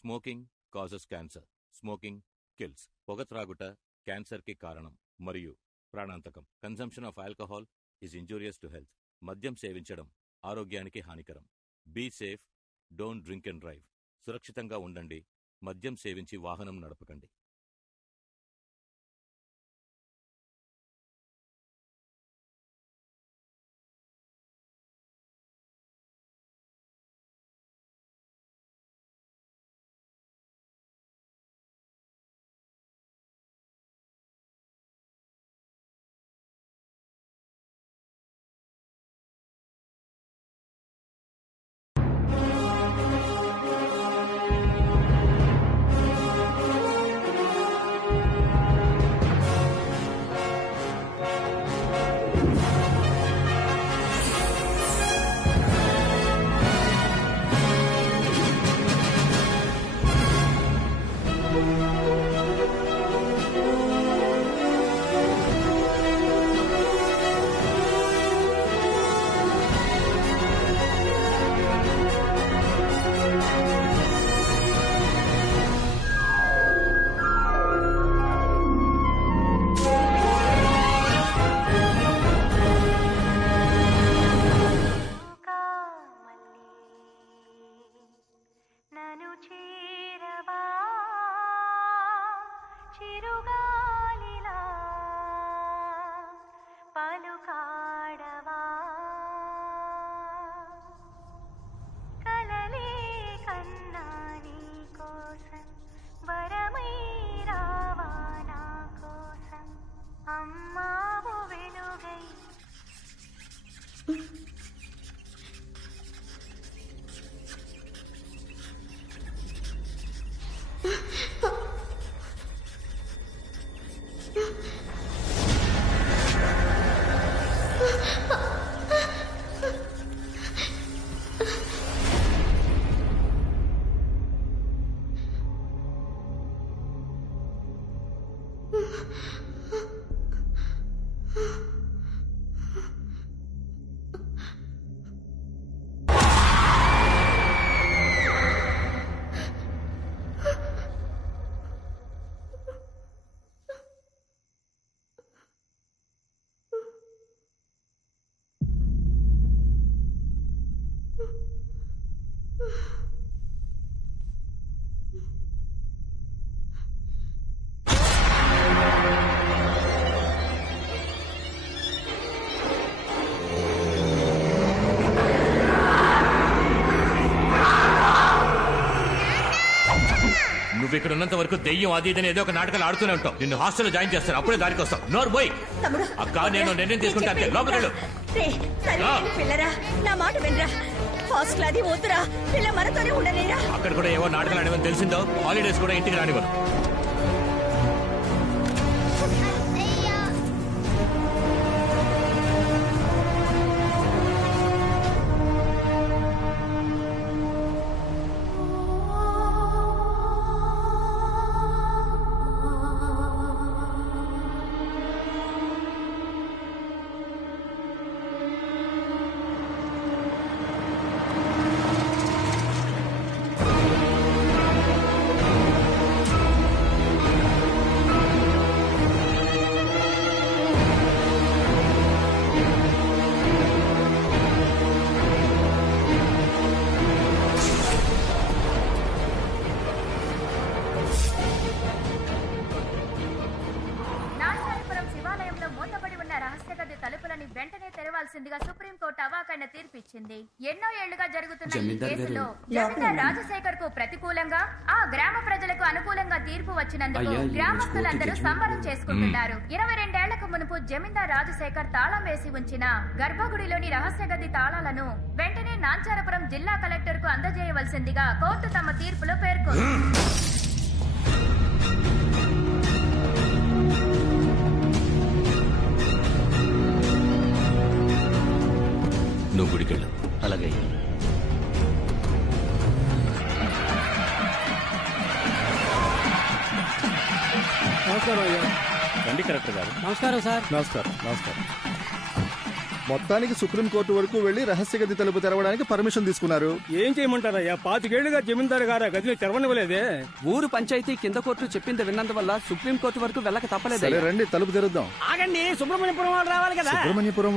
Smoking causes cancer. Smoking kills. పొగ త్రాగుట క్యాన్సర్కి కారణం మరియు ప్రాణాంతకం. Consumption of alcohol is injurious to health. మద్యం సేవించడం ఆరోగ్యానికి హానికరం. Be safe, don't drink and drive. సురక్షితంగా ఉండండి, మద్యం సేవించి వాహనం నడపకండి. నువ్వు ఇక్కడ ఉన్నంత వరకు దెయ్యం అది ఇదని ఏదో ఒక నాటకాలు ఆడుతూనే ఉంటావు. నిన్ను హాస్టల్లో జాయిన్ చేస్తాను, అప్పుడే దారికి వస్తావు. నోరు పోయి. అక్క, నేను నిర్ణయం తీసుకుంటా అంతే. లోపలికెళ్ళు. పిల్లరా, నా మాట వినరా. హాస్టల్ అది వద్దురా, పిల్ల మనతోనే ఉండలేరా. అక్కడ కూడా ఏవో నాటకాలు ఆడమని తెలిసిందో హాలిడేస్ కూడా ఇంటికి రానివ్వను. సుప్రీంకోర్టు అవాకైన తీర్పిచ్చింది. ఎన్నో ఏళ్లుగా జరుగుతున్న ఈ కేసులో జమీందార్ రాజశేఖర్ కు ప్రతికూలంగా, ఆ గ్రామ ప్రజలకు అనుకూలంగా తీర్పు వచ్చినందుకు గ్రామస్తులందరూ సంబరం చేసుకుంటున్నారు. 22 ఏళ్లకు మునుపు జమీందార్ రాజశేఖర్ తాళం వేసి ఉంచిన గర్భగుడిలోని రహస్య గది తాళాలను వెంటనే నాంచారపురం జిల్లా కలెక్టర్ కు అందజేయవలసిందిగా కోర్టు తమ తీర్పులో పేర్కొంది. నువ్వు గుడికెళ్ళు. అలాగే. నమస్కారం అయ్యా. రండి కలెక్టర్ గారు. నమస్కారం సార్. నమస్కారం. మొత్తానికి సుప్రీంకోర్టు వరకు వెళ్లి రహస్య గది తలుపు తెరవడానికి పర్మిషన్ తీసుకున్నారు. ఏం చేయమంటారయ్యా? 25 ఏళ్లుగా జమీందారు గారు గదిని తెరవనివ్వలేదే. ఊరు పంచాయతీ కింద కోర్టు చెప్పింది విన్నందువల్ల సుప్రీంకోర్టు వరకు వెళ్ళక తప్పలేదు. సరే రండి తలుపు తెరుద్దాం. ఆగండి, సుబ్రహ్మణ్యపురం వాళ్ళు రావాలి కదా. సుబ్రహ్మణ్యపురం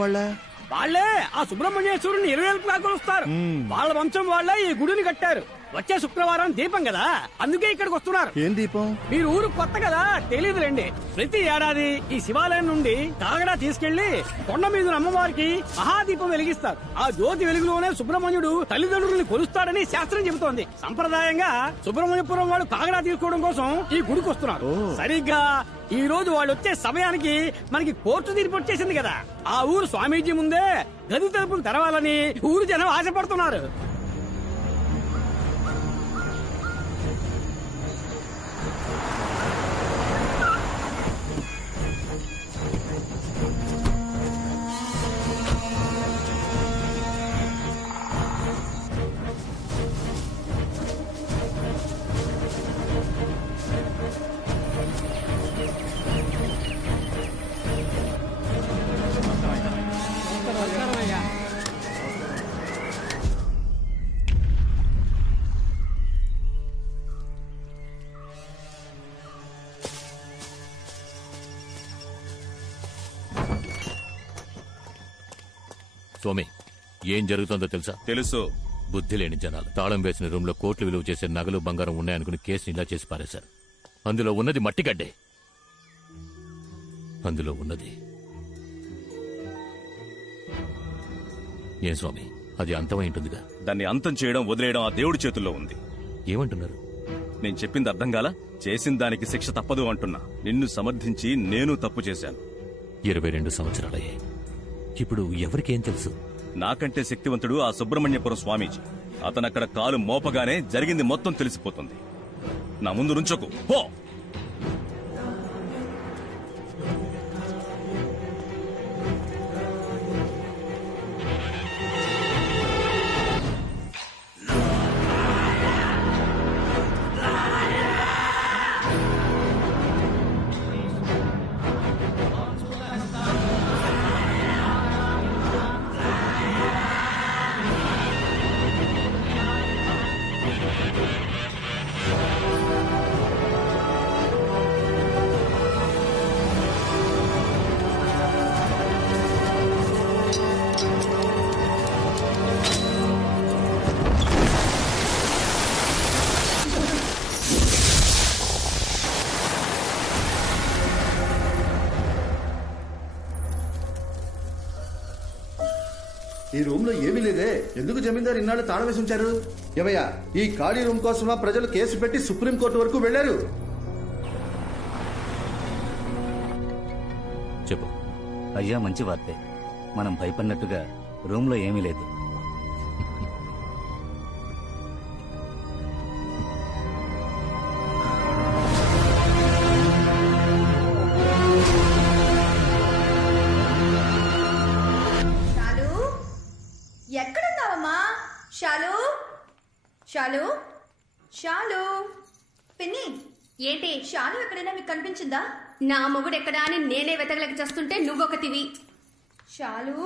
వాళ్ళే ఆ సుబ్రహ్మణ్యేశ్వరుని 20 కాకొలుస్తారు. వాళ్ళ వంశం వాళ్ళే ఈ గుడిని కట్టారు. వచ్చే శుక్రవారం దీపం కదా, అందుకే ఇక్కడికి వస్తున్నారు. ఏం దీపం? మీరు ఊరు కొత్త కదా, తెలియదులేండి. ప్రతి ఏడాది ఈ శివాలయం నుండి కాగడా తీసుకెళ్లి కొండ మీద అమ్మవారికి మహాదీపం వెలిగిస్తారు. ఆ జ్యోతి వెలుగులోనే సుబ్రహ్మణ్యుడు తల్లిదండ్రుల్ని కొలుస్తాడని శాస్త్రం చెబుతోంది. సంప్రదాయంగా సుబ్రహ్మణ్యపురం వాళ్ళు కాగడా తీసుకోవడం కోసం ఈ గుడికి వస్తున్నారు. సరిగ్గా ఈ రోజు వాళ్ళు వచ్చే సమయానికి మనకి కోర్టు తీర్పు వచ్చేసింది కదా. ఆ ఊరు స్వామీజీ ముందే గది తలుపులు తెరవాలని ఊరు జనం ఆశపడుతున్నారు. స్వామి, ఏం జరుగుతుందో తెలుసా? తెలుసు. బుద్ధి లేని జనాలు తాళం వేసిన రూమ్ లో కోట్లు విలువ చేసే నగలు బంగారం ఉన్నాయనుకుని కేసుని ఇలా చేసి పారేశారు. అందులో ఉన్నది మట్టిగడ్డే. అందులో ఉన్నది ఏం స్వామి, అది అంతమై ఉంటుందిగా. దాన్ని అంతం చేయడం వదిలేయడం ఆ దేవుడి చేతుల్లో ఉంది. ఏమంటున్నారు? నేను చెప్పింది అర్థం కాలా? చేసిన దానికి శిక్ష తప్పదు అంటున్నా. నిన్ను సమర్థించి నేను తప్పు చేశాను. 22 సంవత్సరాలయ్యాయి. ఇప్పుడు ఎవరికేం తెలుసు? నాకంటే శక్తివంతుడు ఆ సుబ్రహ్మణ్యపురం స్వామీజీ. అతనక్కడ కాలు మోపగానే జరిగింది మొత్తం తెలిసిపోతుంది. నా ముందు నుంచోకు, పో. ఈ రూమ్ లో ఏమీ లేదే. ఎందుకు జమీందారు ఇన్నాళ్ళు తాళం వేసి ఉంచారు? ఏమయ్యా, ఈ ఖాళీ రూమ్ కోసమా ప్రజలు కేసు పెట్టి సుప్రీంకోర్టు వరకు వెళ్లారు? చెప్పు. అయ్యా, మంచి వార్తే. మనం భయపడినట్టుగా రూమ్ లో ఏమీ లేదు. ఎక్కడున్నావమ్మా? షాలు, షాలు, షాలు. పిన్ని, ఏంటి? షాలు ఎక్కడైనా మీకు కనిపించిందా? నా మొగుడు ఎక్కడా అని నేనే వెతకలేక చేస్తుంటే నువ్వొకటివి. షాలు.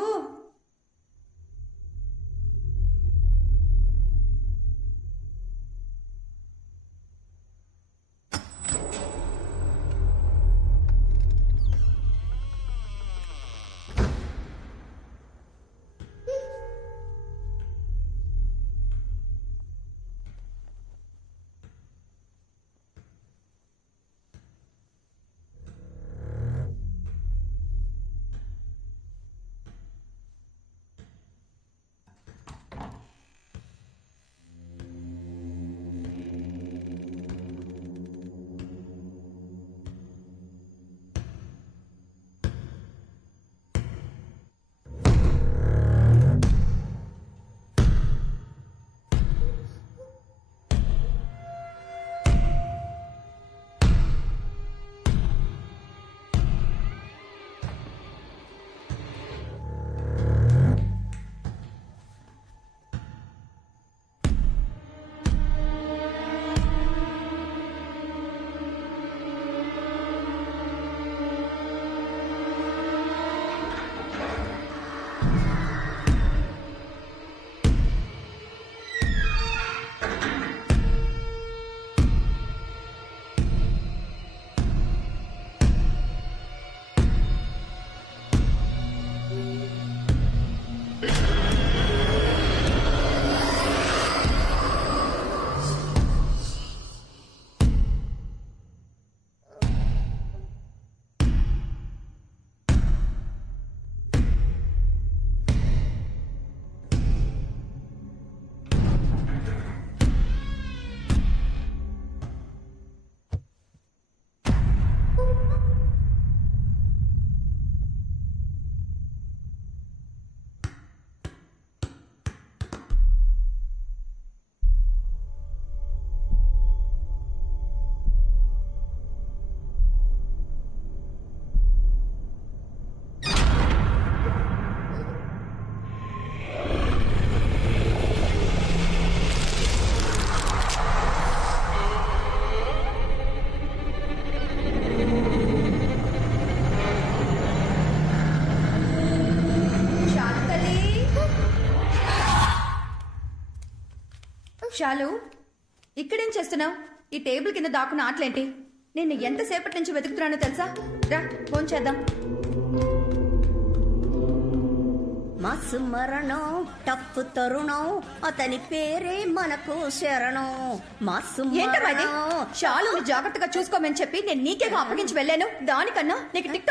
చాలు ఇక్కడేం చేస్తున్నావు? ఈ టేబుల్ కింద దాక్కున్న ఆటలేంటి? నిన్ను ఎంతసేపటి నుంచి వెతుకుతున్నానో తెలుసా? రా ఫోన్ చేద్దాం. మసు మరణం టప్పు తరుణం అతని పేరే మనకు శరణం. మసు చాలు జాగ్రత్తగా చూసుకోమని చెప్పి నేను నీకేగా అప్పగించి వెళ్ళాను. దానికన్నా నీకు టిక్